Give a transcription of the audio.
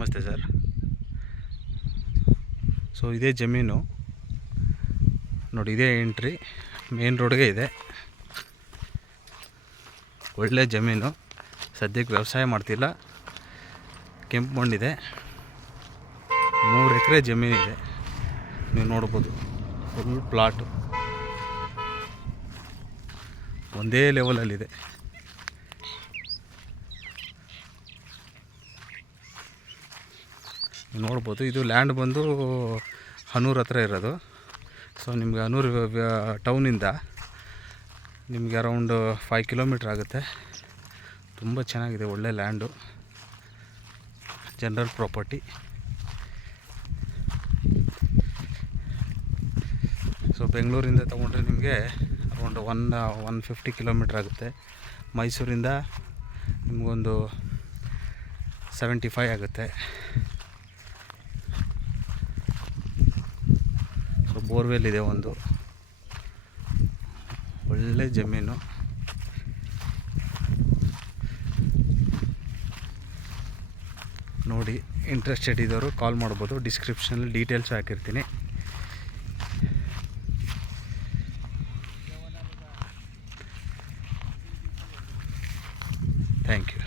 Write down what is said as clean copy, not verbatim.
ನಮಸ್ತೆ sir. So ಇದೇ ಜಮೀನು ನೋಡಿ, ಇದೇ ಎಂಟ್ರಿ ಮೇನ್ ರೋಡ್ಗೆ ಇದೆ. ಒಳ್ಳೆ ಜಮೀನು. ಸದ್ಯಕ್ಕೆ ವ್ಯವಸಾಯ ಮಾಡ್ತಿಲ್ಲ, ಕೆಂಪು ಮಣ್ಣಿದೆ. 3 ಎಕರೆ ಜಮೀನಿದೆ, ನೀವು ನೋಡ್ಬೋದು. ಫುಲ್ ಪ್ಲಾಟು ಒಂದೇ ಲೆವೆಲಲ್ಲಿದೆ. ನೋಡ್ಬೋದು. ಇದು ಲ್ಯಾಂಡ್ ಬಂದು ಹನೂರು ಹತ್ರ ಇರೋದು. ಸೊ ನಿಮಗೆ ಹನೂರು ಟೌನಿಂದ ನಿಮಗೆ ಅರೌಂಡ್ 5 ಕಿಲೋಮೀಟ್ರ್ ಆಗುತ್ತೆ. ತುಂಬ ಚೆನ್ನಾಗಿದೆ, ಒಳ್ಳೆ ಲ್ಯಾಂಡು, ಜನರಲ್ ಪ್ರಾಪರ್ಟಿ. ಸೊ ಬೆಂಗಳೂರಿಂದ ತೊಗೊಂಡ್ರೆ ನಿಮಗೆ ಅರೌಂಡ್ 150 ಕಿಲೋಮೀಟ್ರ್ ಆಗುತ್ತೆ. ಮೈಸೂರಿಂದ ನಿಮಗೊಂದು 75 ಆಗುತ್ತೆ. ಸೊ ಬೋರ್ವೆಲ್ ಇದೆ, ಒಂದು ಒಳ್ಳೆ ಜಮೀನು. ನೋಡಿ, ಇಂಟ್ರೆಸ್ಟೆಡ್ ಇದ್ದವರು ಕಾಲ್ ಮಾಡ್ಬೋದು. ಡಿಸ್ಕ್ರಿಪ್ಷನಲ್ಲಿ ಡೀಟೇಲ್ಸ್ ಹಾಕಿರ್ತೀನಿ. Thank you.